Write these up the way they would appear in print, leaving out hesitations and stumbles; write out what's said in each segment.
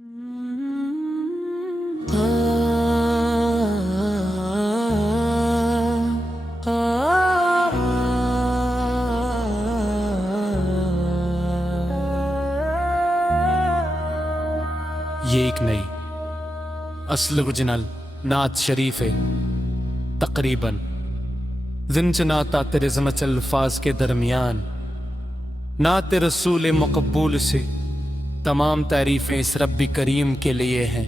یہ ایک نئی اصل اوریجنل نعت شریف ہے تقریباً زن چناتا تیرے زمچ الفاظ کے درمیان نعت رسول مقبول سے تمام تعریفیں اس رب کریم کے لیے ہیں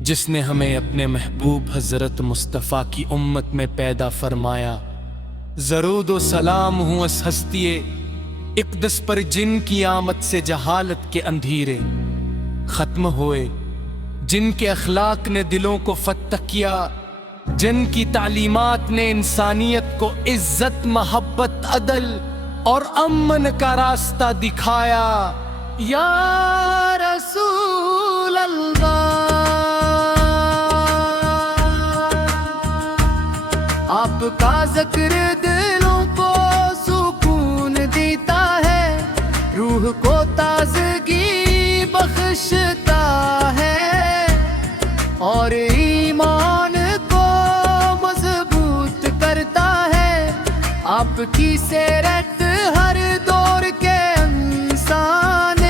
جس نے ہمیں اپنے محبوب حضرت مصطفیٰ کی امت میں پیدا فرمایا۔ درود و سلام ہوں اس ہستی اقدس پر جن کی آمد سے جہالت کے اندھیرے ختم ہوئے، جن کے اخلاق نے دلوں کو فتح کیا، جن کی تعلیمات نے انسانیت کو عزت، محبت، عدل اور امن کا راستہ دکھایا۔ یا رسول اللہ، آپ کا ذکر دلوں کو سکون دیتا ہے، روح کو تازگی بخشتا ہے اور ایمان کو مضبوط کرتا ہے۔ آپ کی سیرت ہر دور کے انسان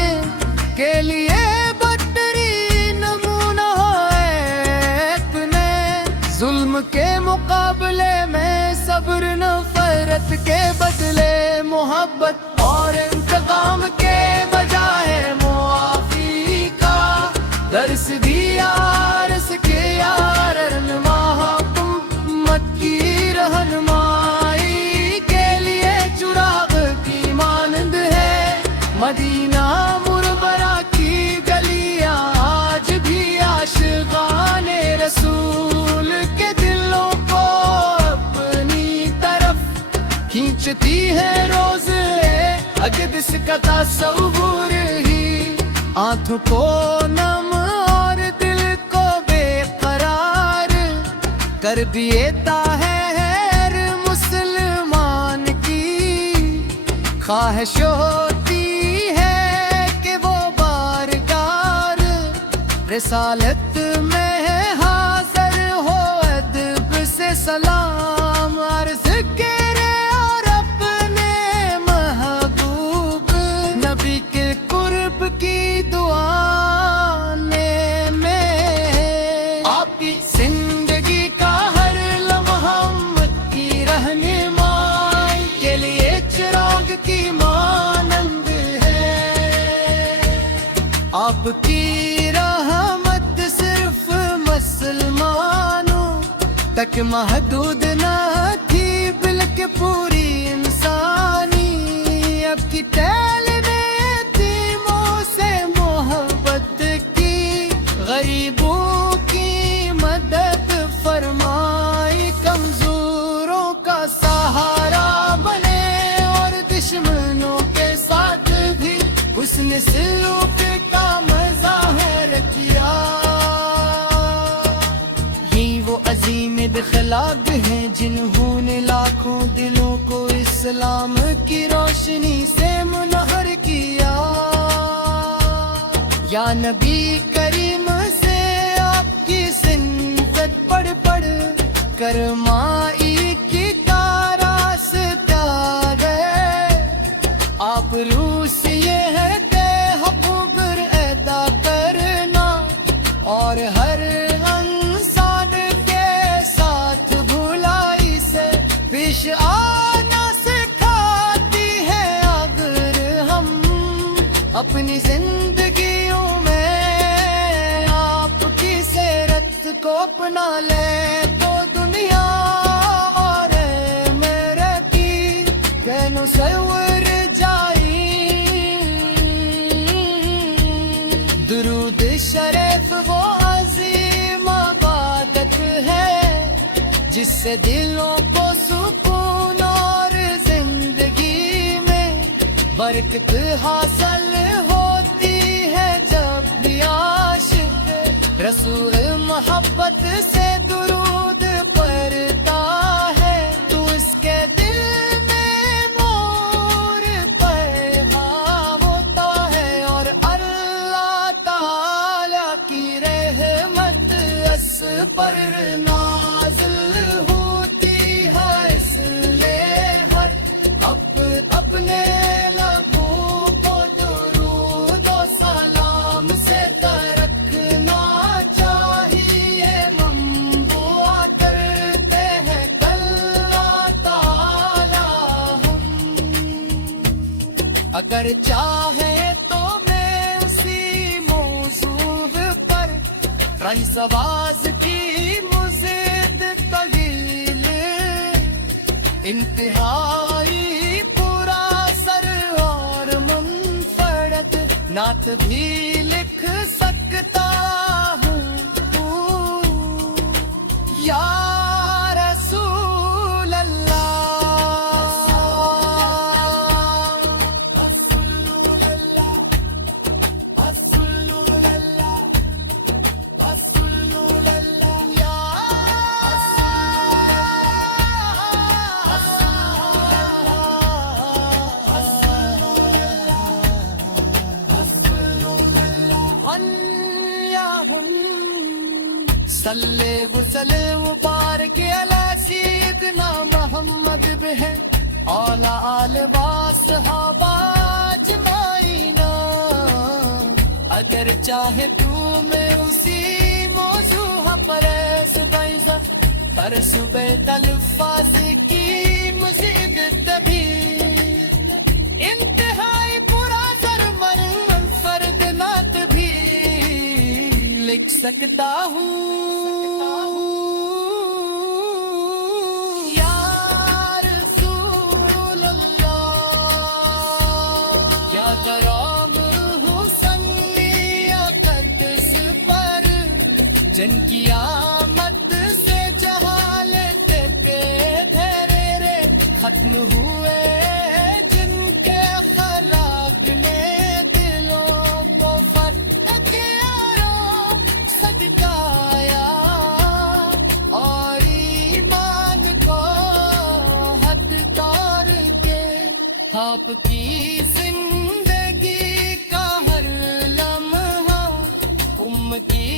کے لیے بہترین نمونہ ہے۔ اپنے ظلم کے مقابلے میں صبر، نفرت کے بدلے محبت اور انتقام کے بجائے معافی کا درس دیا۔ رس کے یار رہنما امت کی رہنمائی کے لیے چراغ کی مانند ہے مدینہ منورہ کی گلیاں، آج بھی عاشقان رسول کے دلوں کو اپنی طرف کھینچتی ہے۔ روز اقدس کا تصور ہی آنکھوں کو نم اور دل کو بے قرار کر دیتا ہے۔ ہر مسلمان کی خواہش ہوتی ہے کہ وہ بارگاہ رسالت میں حاضر ہو، ادب سے سلام عرض کرے اور اپنے محبوب نبی کے قرب کی دعا میں آپ کی زندگی کا ہر لمحہ امت کی رہنمائی کے لیے چراغ کی مانند ہے۔ آپ کی رحمت صرف مسلمانوں تک محدود نہ تھی بلکہ پوری انسانی اب کی تعلیم یتیموں سے محبت کی، غریبوں کی مدد فرمائی، کمزوروں کا سہارا بنے اور دشمنوں کے ساتھ بھی اس نے سلوک کا مظاہر کیا۔ یہ وہ عظیم اخلاق ہیں جنہوں نے لاکھوں دلوں کو اسلام کی روشنی سے منور کیا۔ یا نبی کریم سے آپ کی سنت پڑھ پڑھ کر مائی کی کا راستہ گئے، آپ روح سے یہ ہے کہ حقوق ادا کرنا اور ہر انسان کے ساتھ بھلائی سے پیش آنا سکھاتی ہے۔ اگر ہم اپنی زندگیوں میں آپ کی سیرت کو اپنا لیں تو دنیا اور میرے کی کینو سور جائی۔ درود شریف وہ عظیم عبادت ہے جس سے دلوں کو سکون اور زندگی میں برکت حاصل ہوتی ہے۔ جب بھی عاشق رسول محبت سے درود پڑھتا ہے تو اس کے دل میں نور پیغام ہوتا ہے اور اللہ تعالی پر نازل ہوتی ہے، اس لیے ہر اپنے لبوں کو درود و سلام سے ترکنا چاہیے۔ منبوع کرتے ہیں اللہ تعالی ہم، اگر چاہے تو میں اسی موضوع پر رئیس آواز کی مزید طویل انتہائی پورا سر اور منفرد نعت بھی لکھ سکتا ہوں۔ یا رسول اللہ، صلی وسلم مبارک علی سیدنا محمد بہن اولا آل و صحابہ اجمعین۔ اگر چاہے تو میں اسی موضوع پر بیضا پر صبح الفاظ کی مزید تبیر انتہائی پورا سر منفرد نعت بھی لکھ سکتا ہوں۔ یا رسول اللہ، کیا کرام حسنی قدس پر جن کی آمد سے جہالت کے دھیرے ختم ہوئے، جن کے خلاق نے دلوں کو فتح کیا صدقایا اور ایمان کو حد کر کے آپ کی زندگی کا ہر لمحہ کی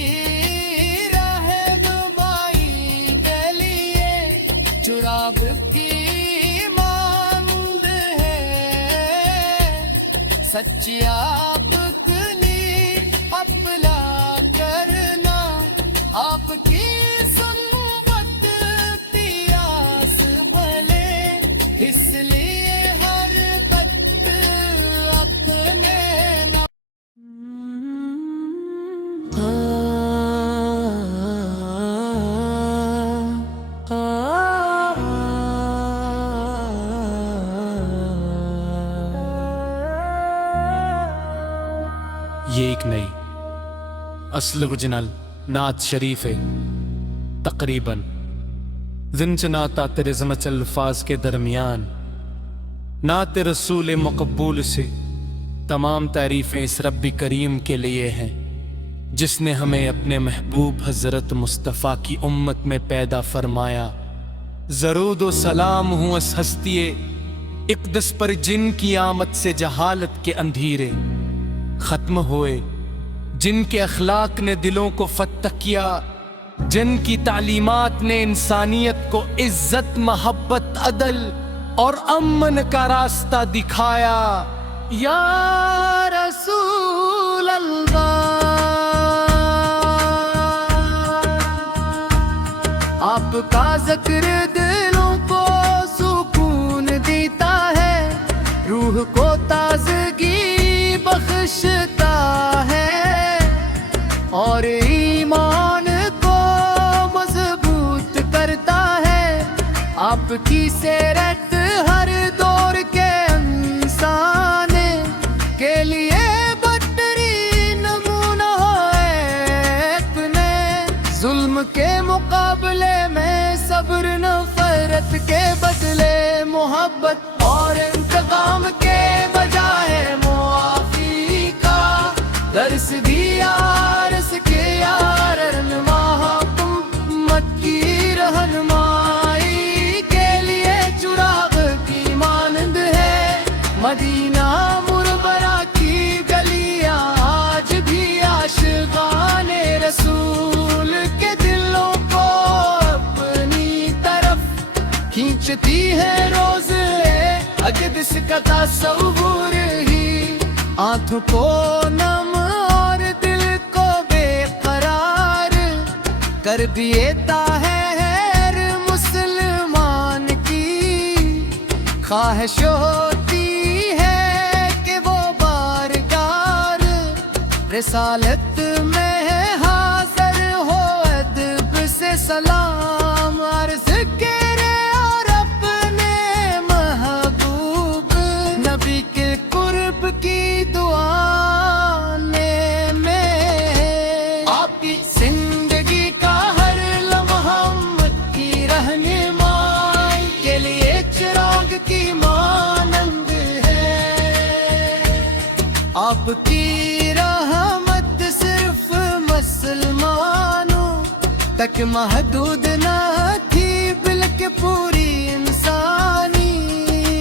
رہنمائی کے لیے جراب کی مانند ہے، سچی آپ کنی اپلا کرنا، آپ کی سنت پیاس بھلے، اس لیے ہر وقت اپنے یہ ایک نئی اصل اوریجنل نعت شریف ہے، تقریباً زن چناتا تیرے زمچ الفاظ کے درمیان، نعت رسول مقبول سے تمام تعریفیں اس رب کریم کے لیے ہیں جس نے ہمیں اپنے محبوب حضرت مصطفیٰ کی امت میں پیدا فرمایا۔ درود و سلام ہوں اس ہستی اقدس پر جن کی آمد سے جہالت کے اندھیرے ختم ہوئے، جن کے اخلاق نے دلوں کو فتح کیا، جن کی تعلیمات نے انسانیت کو عزت، محبت، عدل اور امن کا راستہ دکھایا۔ یا رسول اللہ، آپ کا ذکر دلوں کو سکون دیتا ہے، روح کو تازگی بخشتا ہے اور ایمان کو مضبوط کرتا ہے۔ آپ کی سیرت ہر دور کے انسان کے لیے بہترین نمونہ ہے۔ ظلم کے مقابلے میں صبر نفس پہنچتی ہے روز اقدس کا تصور ہی، آنکھوں کو نم اور دل کو بے قرار کر دیتا ہے ہر مسلمان کی۔ خواہش ہوتی ہے کہ وہ بارگار رسالت میں حاضر ہو، ادب سے سلام عرض کرے اور اپنے محبوب نبی کے قرب کی دعانے میں آپ کی زندگی کا ہر لمحہ امت کی رہنمائی کے لیے چراغ کی مانند ہے۔ آپ کی رحمت صرف مسلمانوں تک محدود نہ تھی بلکہ پوری انسانی،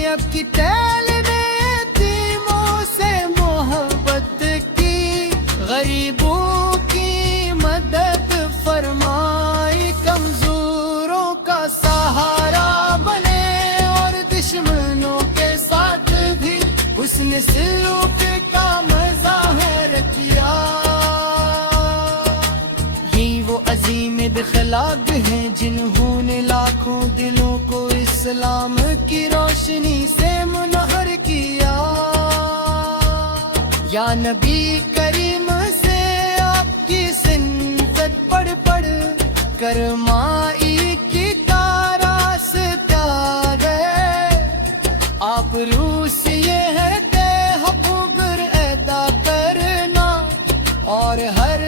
اب کی تعلیم یتیموں سے محبت کی، غریبوں کی مدد فرمائی، کمزوروں کا سہارا بنے اور دشمنوں کے ساتھ بھی اس نے سلوک کا مظاہر کیا۔ یہ وہ عظیم اخلاق ہیں جنہوں نے لاکھوں دلوں کو اسلام کی روشنی سے منور کیا۔ یا نبی کریم سے آپ کی سنت پڑھ پڑھ کر مائی کی کاراس تیار ہے، آپ روح سے یہ ہے کہ حقوق ادا کرنا اور ہر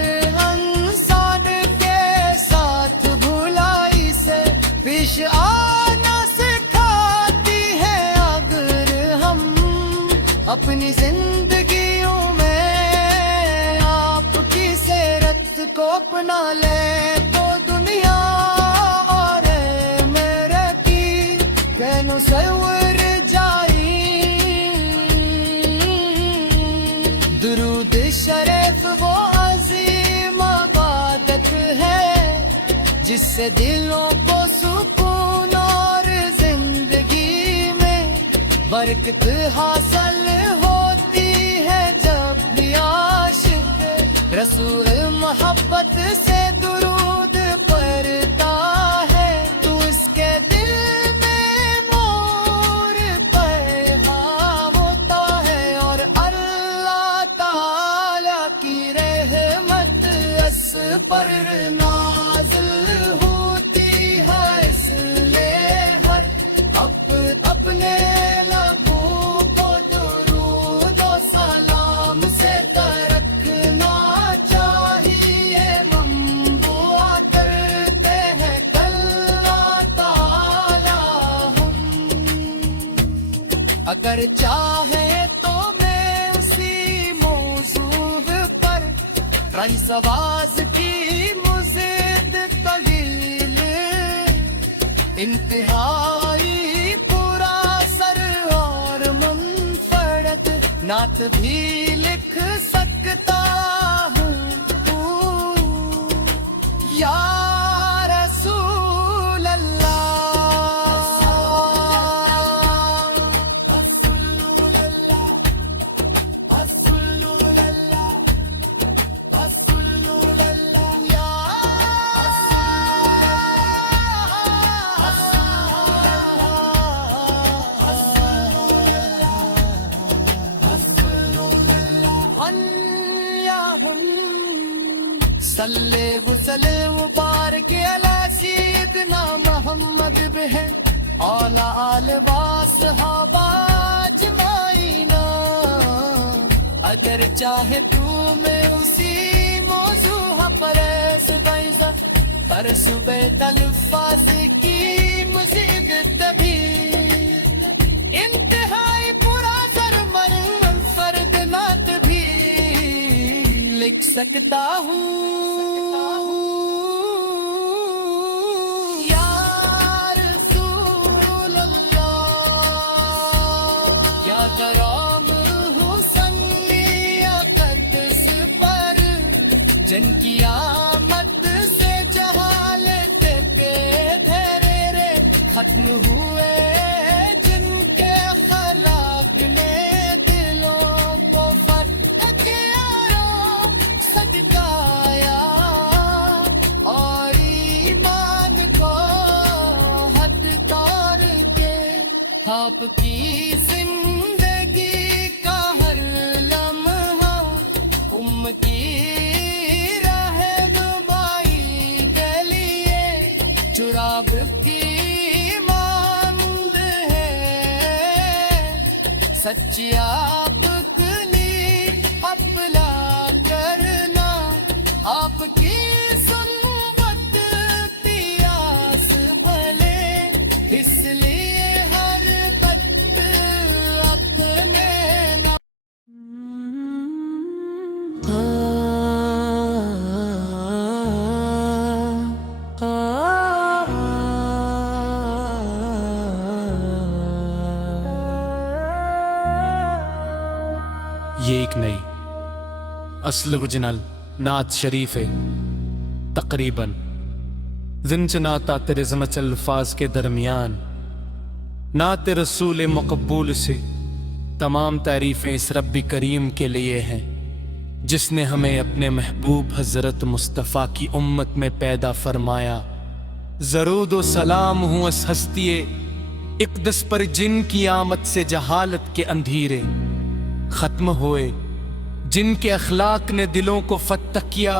انسان کے ساتھ بھلائی سے پیش آنا سکھاتی ہے۔ اگر ہم اپنی زندگیوں میں آپ کی سیرت کو اپنا لیں تو دنیا اور میرے کی کینوں سور جائی۔ درود شریف وہ عظیم عبادت ہے جس سے دلوں کو سکون اور زندگی میں برکت حاصل ہوتی ہے۔ جب بھی عاشق رسول محبت سے درود پڑھتا ہے تو اس کے دل میں نور پیغام ہوتا ہے اور اللہ تعالی کی رحمت اس پر نازل ہوتی ہے۔ اس لیے ہر اپنے لبوں کو درود و سلام سے ترکنا چاہیے، منبوع کرتے ہیں اللہ تعالی ہم۔ اگر چاہے تو میں اسی موضوع پر رئیس آواز کی مزید طویل انتہائی پورا سر اور منفرد نعت بھی لکھ سکتا ہوں۔ یا رسول اللہ صلی وسلم مبارک علی سیدنا محمد بہن اولا آل واصحابہ اجمعین۔ اگر چاہے تو میں اسی موضوع پر سبیزہ پر صبح تلفاظ کی مزید تبھی انتہائی پورا زرمن فرد نعت بھی لکھ سکتا ہوں۔ یا رسول اللہ کیا کرام حسنی قدس پر جن کی آمد سے جہالت کے دھیرے خط ختم ہوئے جن کے خلاق نے دلوں کو فتح کیا صدقایا اور ایمان کو حد توڑ کے آپ کی زندگی کا ہر لمحہ کی رہنمائی کے لیے چراب کی مانند ہے سچی آپ کلی اپلا کرنا آپ کی سنت پیاس بھلے اس لیے ہر وقت اپنے یہ ایک نئی اصل اوریجنل نعت شریف ہے تقریباً زن چناتا تیرے زمچ الفاظ کے درمیان نعت رسول مقبول سے تمام تعریفیں اس رب کریم کے لیے ہیں جس نے ہمیں اپنے محبوب حضرت مصطفیٰ کی امت میں پیدا فرمایا۔ درود و سلام ہوں اس ہستی اقدس پر جن کی آمد سے جہالت کے اندھیرے ختم ہوئے، جن کے اخلاق نے دلوں کو فتح کیا،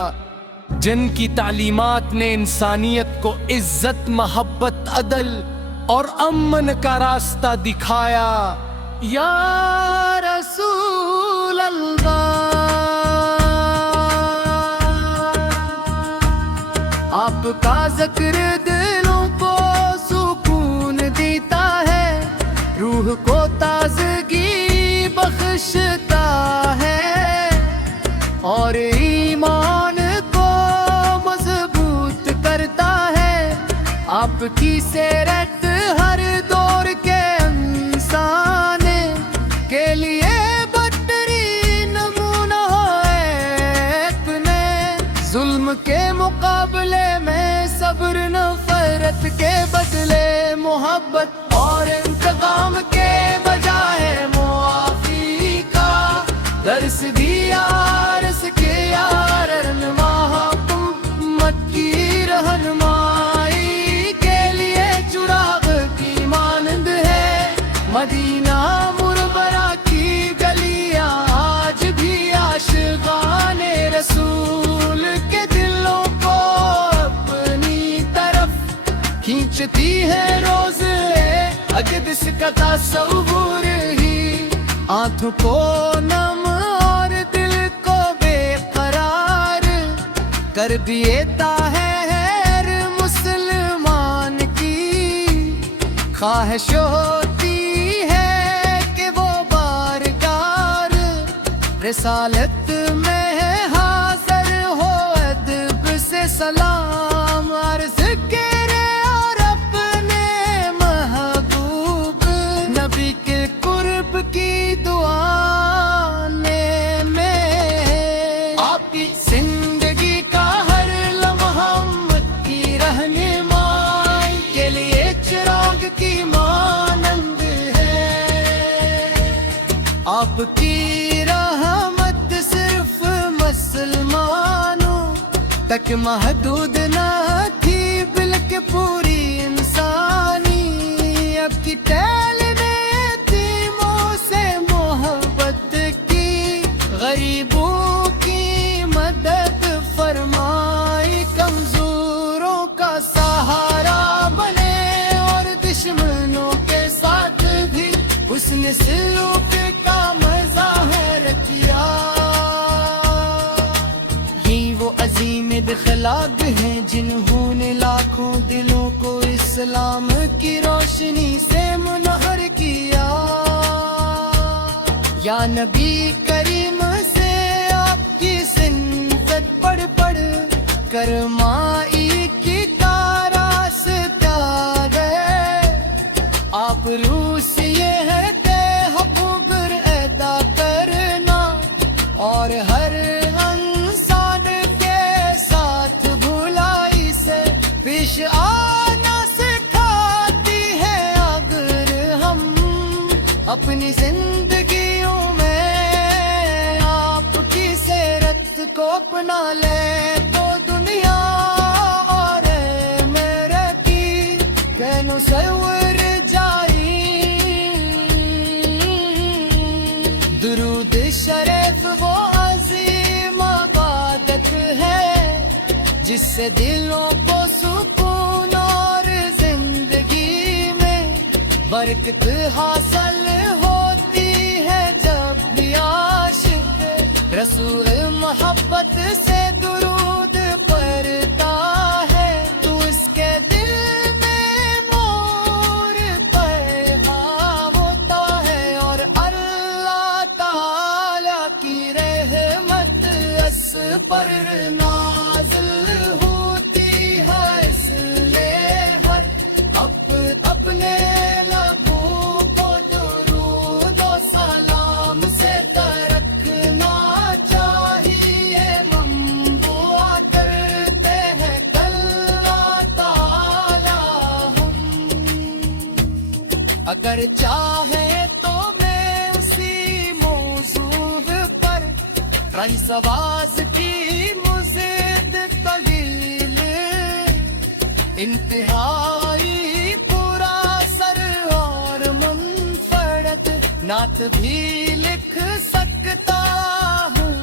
جن کی تعلیمات نے انسانیت کو عزت، محبت، عدل اور امن کا راستہ دکھایا۔ یا رسول اللہ آپ کا ذکر دلوں کو سکون دیتا ہے، روح کو تازگی بخشتا ہے اور ایمان کو مضبوط کرتا ہے۔ آپ کی سیرت ہر دور کے انسان کے لیے بہترین نمونہ ہے۔ اپنے ظلم کے مقابلے میں صبر، نفرت کے بدلے محبت اور انتقام کے بجائے معافی کا درس دیا۔ رس کے یار رہنما امت کی رہنمائی کے لیے چراغ کی مانند ہے مدینہ مربرہ کی گلیاں، آج بھی عاشقان رسول کے دلوں کو اپنی طرف کھینچتی ہے۔ روز اقدس کا تصور ہی آنکھوں کو نم اور دل کو بے قرار کر دیتا ہے۔ ہر مسلمان کی خواہش ہوتی ہے کہ وہ بارگار رسالت میں حاضر ہو، ادب سے سلام عرض کرے اور اپنے محبوب نبی کے قرب کی دعا میں آپ کی زندگی کا ہر لمحہ امت کی رہنمائی کے لیے چراغ کی مانند ہے۔ آپ کی رحمت صرف مسلمانوں تک محدود نہ تھی بلکہ پوری انسانی اب کی ٹہلنے یتیموں سے محبت کی، غریبوں کی مدد فرمائی، کمزوروں کا سہارا بنے اور دشمنوں کے ساتھ بھی اس نے سلوک کا مظاہر کیا۔ یہ وہ عظیم اخلاق ہیں جنہوں نے لاکھوں دلوں کو اسلام کی روشنی سے منور کیا۔ یا نبی کریم سے آپ کی سنت پڑھ پڑھ کر مائی کی کاراس گئے، آپ روح سے یہ ہے کہ حقوق ادا کرنا اور ہر انسان کے ساتھ بھلائی سے پیش آنا سکھاتی ہے اپنی زندگیوں میں آپ کی سیرت کو اپنا لے تو دنیا اور میرے کی کینو سور جائی درود شریف وہ عظیم عبادت ہے جس سے دلوں کو سکون اور زندگی میں برکت حاصل ہوتی ہے جب بھی عاشق رسول محبت سے درود پڑھتا ہے تو اس کے دل میں نور پیغام ہوتا ہے اور اللہ تعالی کی رحمت اس پر نازل ہوتی ہے اس لیے ہر اپنے لبوں کو درود و سلام سے ترکنا چاہیے منبوع کرتے ہیں اللہ تعالی ہم اگر چاہے تو میں اسی موضوع پر رئیس آواز کی مزید طویل انتہائی پورا سر اور منفرد نعت بھی لکھ سکتا ہوں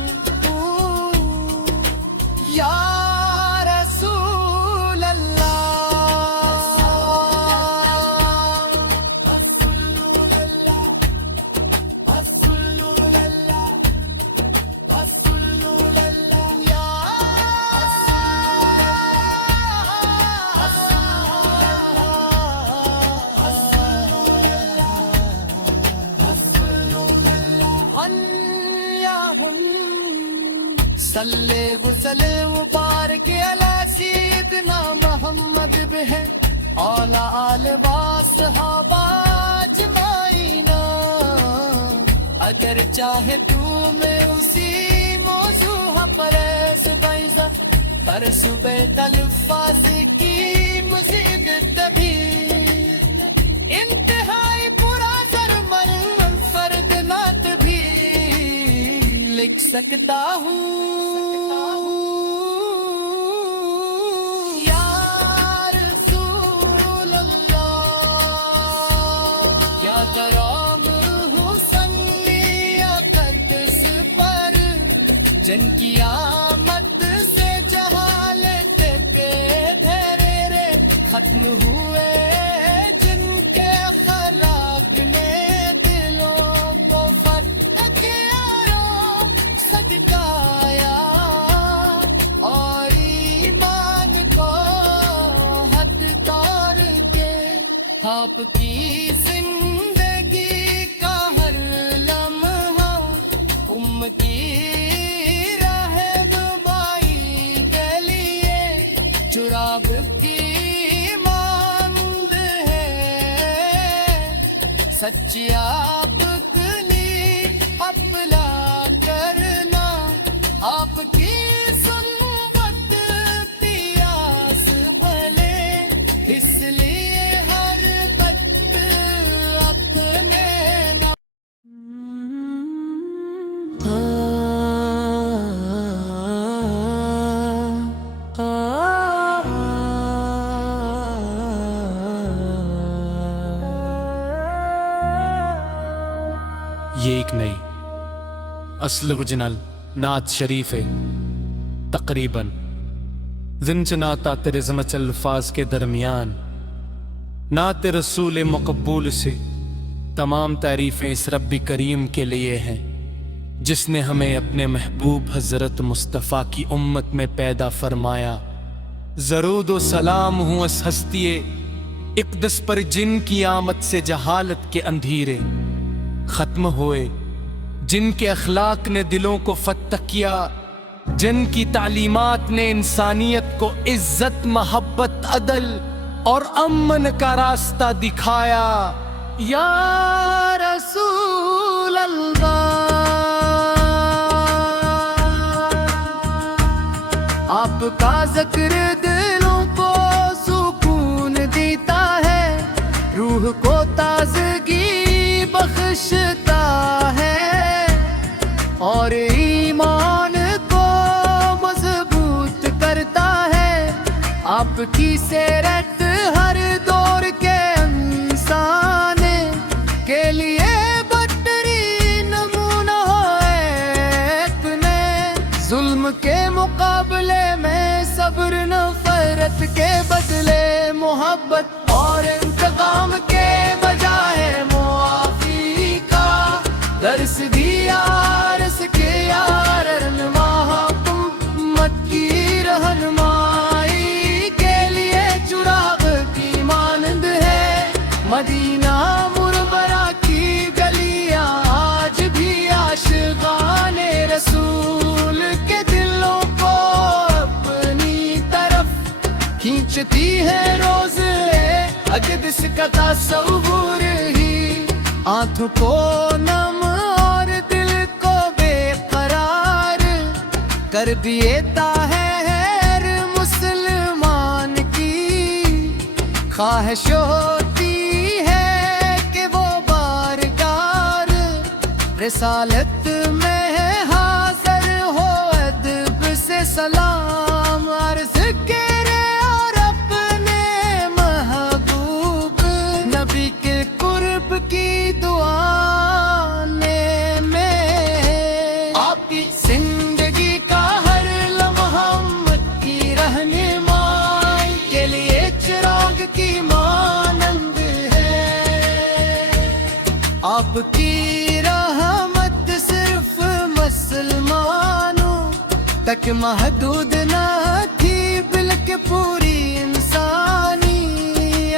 یا رسول اللہ رسول اللہ رسول اللہ رسول اللہ یا صلی وسلم مبارک علی سیدنا محمد بہ اولا آل و صحابہ اجمعین اگر چاہے تو میں اسی موضوع پر بیضا پر صبح الفاظ کی مزید تبھی انتہائی پورا سر منفرد نعت بھی لکھ سکتا ہوں یا رسول اللہ کیا کرام حسنی قدس پر جن کی آمد سے جہالت کے دھیرے ختم ہوئے جن کے خلاق نے دلوں کو فتح کیا صدقایا اور ایمان کو حد کر کے آپ کی زندگی کا ہر لمحہ کی رہنمائی کے لیے چراب کی مانند ہے سچی آپ کلی اپلا کرنا آپ کی سنت پیاس بھلے اس لیے ہر وقت اپنے یہ ایک نئی اصل اوریجنل نعت شریف ہے تقریباً زن چناتا تیرے زمچ الفاظ کے درمیان نعت رسول مقبول سے تمام تعریفیں اس رب کریم کے لیے ہیں جس نے ہمیں اپنے محبوب حضرت مصطفیٰ کی امت میں پیدا فرمایا درود و سلام ہوں اس ہستی اقدس پر جن کی آمد سے جہالت کے اندھیرے ختم ہوئے جن کے اخلاق نے دلوں کو فتح کیا جن کی تعلیمات نے انسانیت کو عزت محبت عدل اور امن کا راستہ دکھایا یا رسول اللہ آپ کا ذکر دلوں کو سکون دیتا ہے روح کو تازگی بخش اور ایمان کو مضبوط کرتا ہے. آپ کی سیرت ہر دور کے انسان کے لیے بہترین نمونہ ہے. ظلم کے مقابلے میں صبر، نفرت کے بدلے محبت، اور انتقام کے بجائے معافی کا درس دیا. عرض کے یار رہنما حکومت کی رہنمائی کے لیے چراغ کی مانند ہے. مدینہ منورہ کی گلیاں آج بھی عاشقان رسول کے دلوں کو اپنی طرف کھینچتی ہے. روز اقدس کا تصور ہی آنکھوں کو نم اور دل کو بے قرار کر دیتا ہے. ہر مسلمان کی خواہش ہوتی ہے کہ وہ بارگاہ رسالت میں حاضر ہو. ادب سے سلام عرض کرے اور اپنے محبوب نبی کے قرب کی دعانے میں. آپ کی زندگی کا ہر لمحہ امت کی رہنمائی کے لیے چراغ کی مانند ہے. آپ کی رحمت صرف مسلمانوں تک محدود نہ تھی بلکہ پوری انسانی.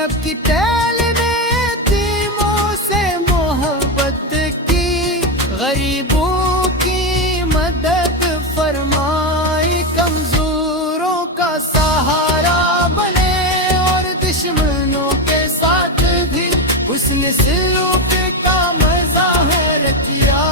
اب کی تعلیم یتیموں سے محبت کی، غریبوں کی مدد فرمائی، کمزوروں کا سہارا بنے اور دشمنوں کے ساتھ بھی اس نے سلوک کا مظاہر کیا.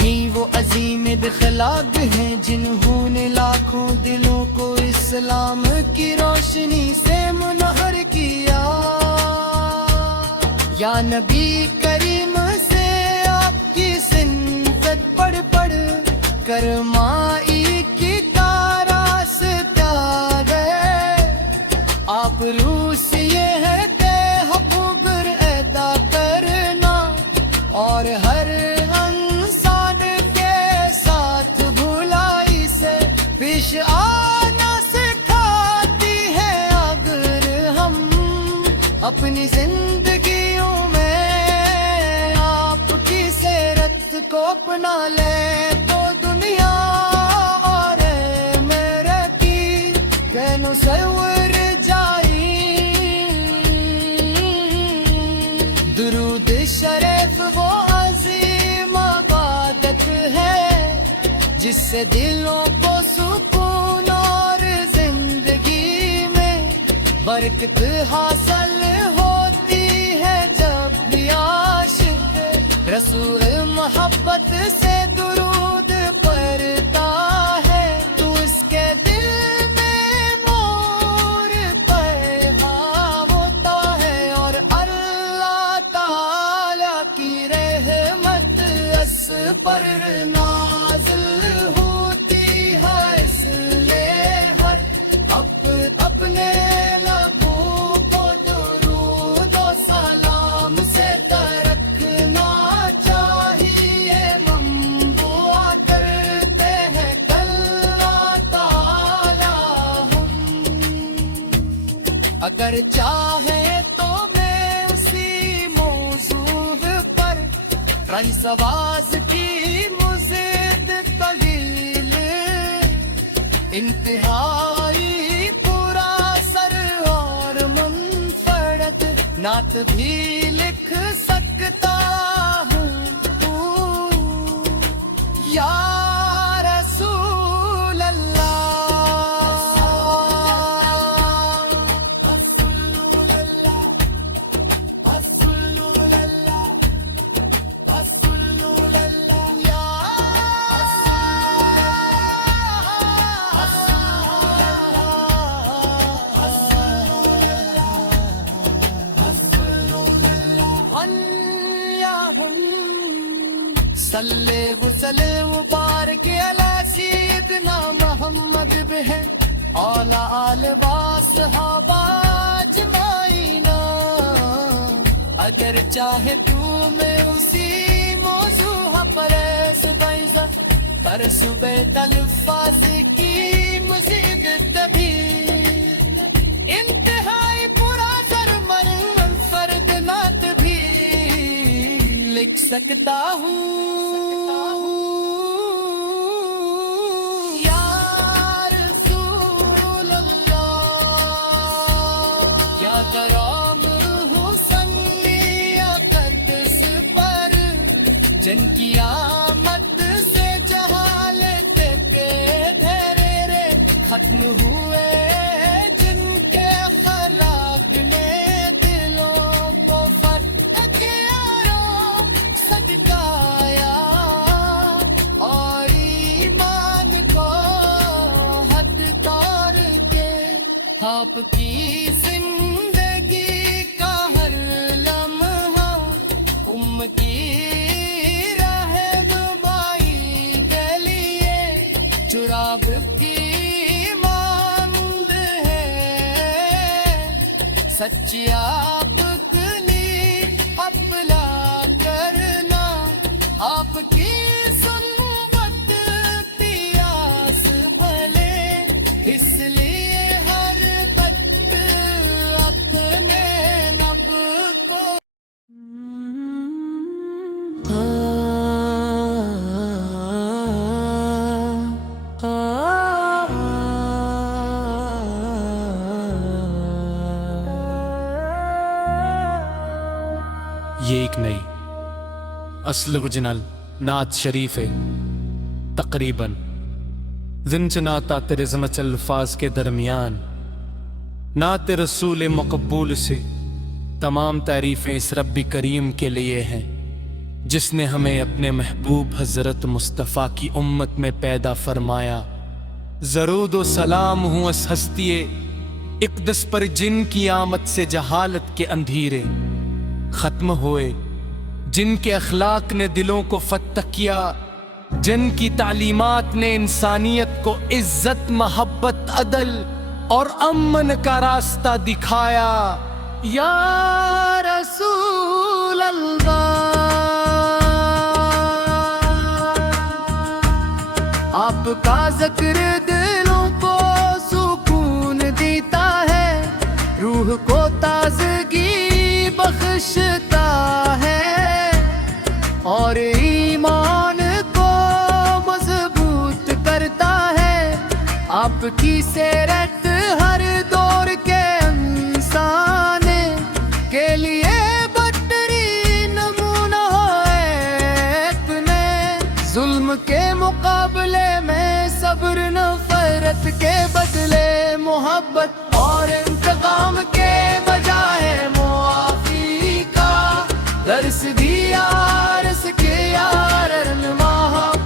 یہ وہ عظیم اخلاق ہیں جنہوں نے لاکھوں دلوں کو اسلام کی روشنی سے منور کیا. یا نبی کریم سے آپ کی سنت پڑھ پڑھ کر مائی کی کاراس تیار ہے. آپ روح سے یہ ہے کہ حقوق ادا کرنا اور ہر انسان کے ساتھ بھلائی سے پیش آنا سکھاتی ہے. اگر ہم اپنی زندگیوں میں آپ کی سیرت کو اپنا لیں تو دنیا اور میرے کی بینوں سور جائی. درود شریف وہ عظیم عبادت ہے جس سے دلوں کو سکون اور زندگی میں برکت حاصل ہوتی ہے. جب بھی عاشق رسول محبت سے درود پڑھتا ہے تو اس کے دل میں نور پیغام ہوتا ہے اور اللہ تعالی کی رحمت اس پر نازل ہوتی ہے. اس لیے ہر اپنے لبوں کو درود و سلام سے ترکنا چاہیے. منبوع کرتے ہیں اللہ تعالی ہم. اگر چاہے تو میں اسی موضوع پر رئیس آواز کی مزید طویل انتہائی پورا سر اور منفرد نعت بھی لکھ سکتا ہوں. یا رسول اللہ صلی وسلم مبارک علی سیدنا محمد بہ اولا آل و صحابہ اجمعین اگر چاہے تو میں اسی موضوع پر بیضا پر صبح الفاظ کی مزید تبھی انتہائی پورا زرمن منفرد نعت بھی لکھ سکتا ہوں یا رسول اللہ کیا کرام حسن یا قدس پر جن کی آمد سے جہالت کے دھیرے ختم ہوئے جن کے خلاق نے دلوں کو فتح کیا صدقایا اور ایمان کو حد کر کے آپ کی زندگی کا ہر لمحہ کی رہنمائی کے لیے چراب کی مانند ہے سچی آپ کنی اپلا کرنا آپ کی سنت پیاس بھلے اس لیے ہر وقت اپنے نب کو یہ ایک نئی اصل اوریجنل نعت شریف ہے تقریباً زن چناتا تیرے زمچ الفاظ کے درمیان نعت رسول مقبول سے تمام تعریفیں اس رب کریم کے لیے ہیں جس نے ہمیں اپنے محبوب حضرت مصطفیٰ کی امت میں پیدا فرمایا درود و سلام ہوں اس ہستی اقدس پر جن کی آمد سے جہالت کے اندھیرے ختم ہوئے جن کے اخلاق نے دلوں کو فتح کیا جن کی تعلیمات نے انسانیت کو عزت محبت عدل اور امن کا راستہ دکھایا یا رسول اللہ آپ کا ذکر دلوں کو سکون دیتا ہے روح کو تازگی بخشتا ہے اور ایمان کو مضبوط کرتا ہے آپ کی سیرت ہر دور کے انسان کے لیے بہترین نمونہ ہے اپنے ظلم کے مقابلے میں صبر نفرت کے بدلے محبت اور انتقام کے بجائے معافی کا درس دیا رس کے یار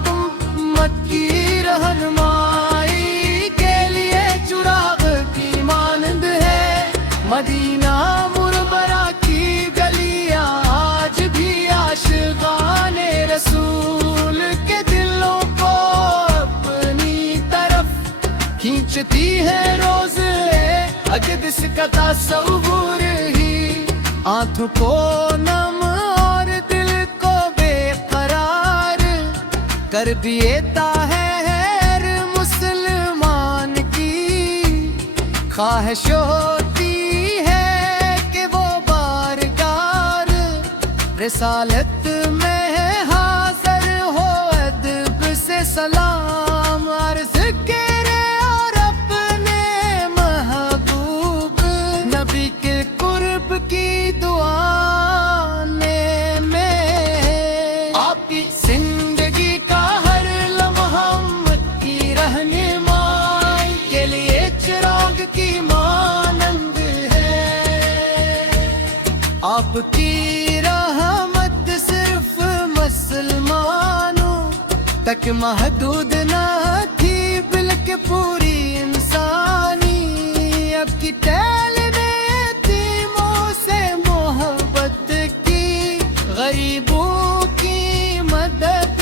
امت کی رہنمائی کے لیے چراغ کی مانند ہے مدینہ مربرہ کی گلیاں آج بھی عاشقان رسول کے دلوں کو اپنی طرف کھینچتی ہے روز اقدس کا تصور ہی آنکھوں کو نم اور دل کو بے قرار کر دیتا ہے ہر مسلمان کی خواہش ہوتی ہے کہ وہ بارگار رسالت میں حاضر ہو ادب سے سلام عرض کرے اور اپنے محبوب نبی کے قرب کی دعا میں آپ کی زندگی کا ہر لمحہ امت کی رہنمائی کے لیے چراغ کی مانند ہے آپ کی رحمت صرف مسلمانوں تک محدود نہ تھی بلکہ پوری انسانی اب کی ٹہلنے یتیموں سے محبت کی غریبوں کی مدد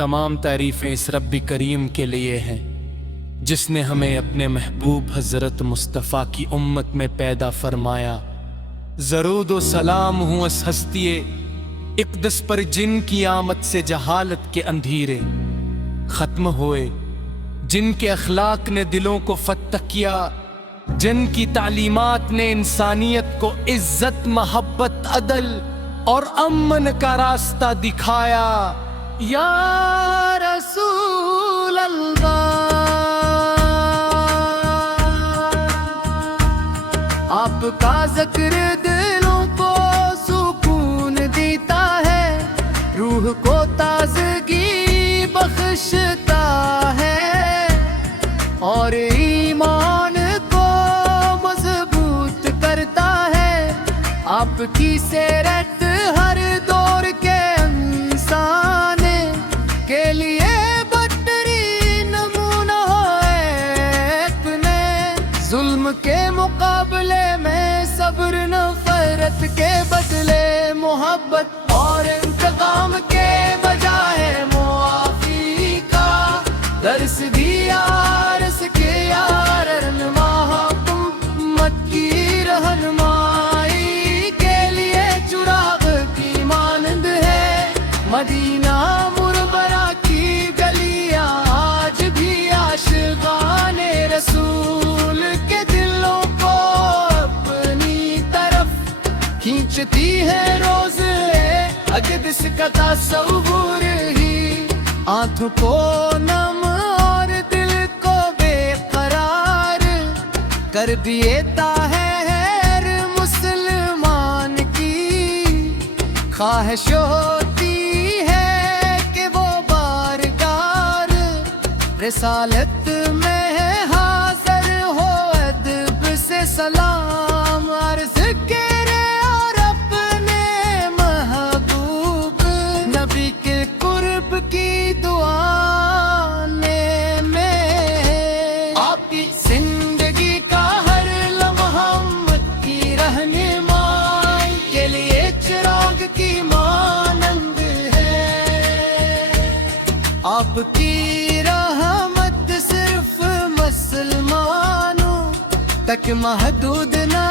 تمام تعریفیں اس رب کریم کے لیے ہیں جس نے ہمیں اپنے محبوب حضرت مصطفیٰ کی امت میں پیدا فرمایا۔ درود و سلام ہوں اس ہستی اقدس پر جن کی آمد سے جہالت کے اندھیرے ختم ہوئے، جن کے اخلاق نے دلوں کو فتح کیا، جن کی تعلیمات نے انسانیت کو عزت، محبت، عدل اور امن کا راستہ دکھایا۔ یا رسول اللہ، آپ کا ذکر دلوں کو سکون دیتا ہے، روح کو تازگی بخشتا ہے اور ایمان کو مضبوط کرتا ہے۔ آپ کی سیرت ہر دور کے انسان کے لیے بہترین نمونہ ہے۔ اتنے ظلم کے مقابلے میں صبر، نفرت کے بدلے محبت اور انتقام کے بجائے معافی کا درس دیا۔ رس کے یار رہنما امت کی رہنمائی کے لیے چراغ کی مانند ہے مدینہ مربرہ کی گلیاں، آج بھی عاشقان رسول کے دلوں کو اپنی طرف کھینچتی ہے۔ روز اقدس کا تصور ہی آنکھوں کو نم اور دل کو بے قرار کر دیتا ہے۔ ہر مسلمان کی خواہش ہوتی ہے کہ وہ بارگار رسالت میں حاضر ہو، ادب سے سلام عرض کرے اور اپنے محبوب نبی کے قرب کی دعا میں آپ کی زندگی کا ہر لمحہ امت کی رہنمائی کے لیے چراغ کی مانند ہے۔ آپ کی رحمت صرف مسلمانوں تک محدود نہ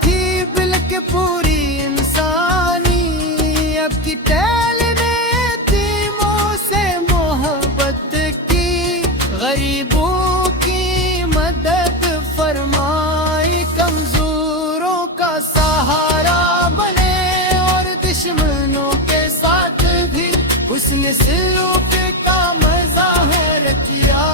تھی بلکہ پوری انسانی اب کی تعلیم یتیموں سے محبت کی، غریبوں کی مدد فرمائی، کمزوروں کا سہارا بنے اور دشمنوں کے ساتھ بھی حسن سلوک کا مظاہر کیا۔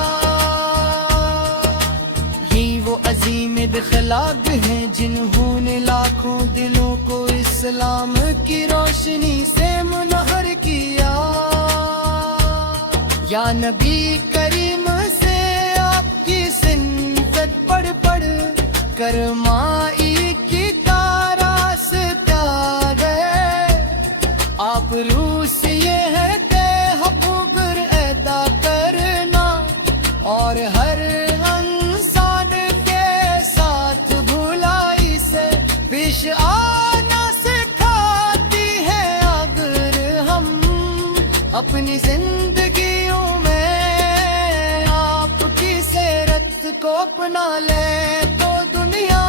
یہ وہ عظیم اخلاق ہیں جنہوں نے لاکھوں دلوں کو اسلام کی روشنی سے منہر کیا۔ یا نبی کریم سے آپ کی سنت پڑھ پڑھ کر مائی کی راستہ گئے، آپ روح سے یہ ہے کہ حقوق ادا کرنا اور ہر انسان کے ساتھ بھلائی سے پیش آنا سکھاتی ہے۔ اگر ہم اپنی زندگیوں میں آپ کی سیرت کو اپنا لیں تو دنیا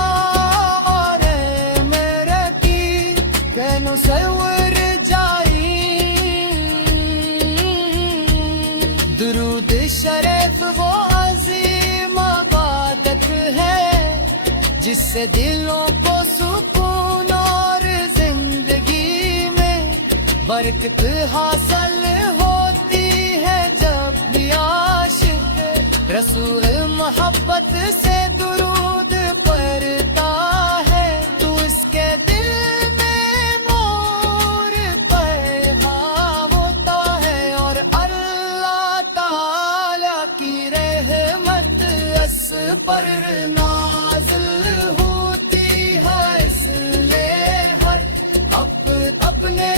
اور میرے کی کینوں سور جائی۔ درود شریف وہ عظیم عبادت ہے جس سے دلوں کو سکون اور زندگی میں برکت حاصل ہوتی ہے۔ جب بھی عاشق رسول محبت سے درود پڑھتا ہے تو اس کے دل میں نور پیغام ہوتا ہے اور اللہ تعالی کی رحمت اس پر نازل ہوتی ہے۔ اس لیے ہر اپنے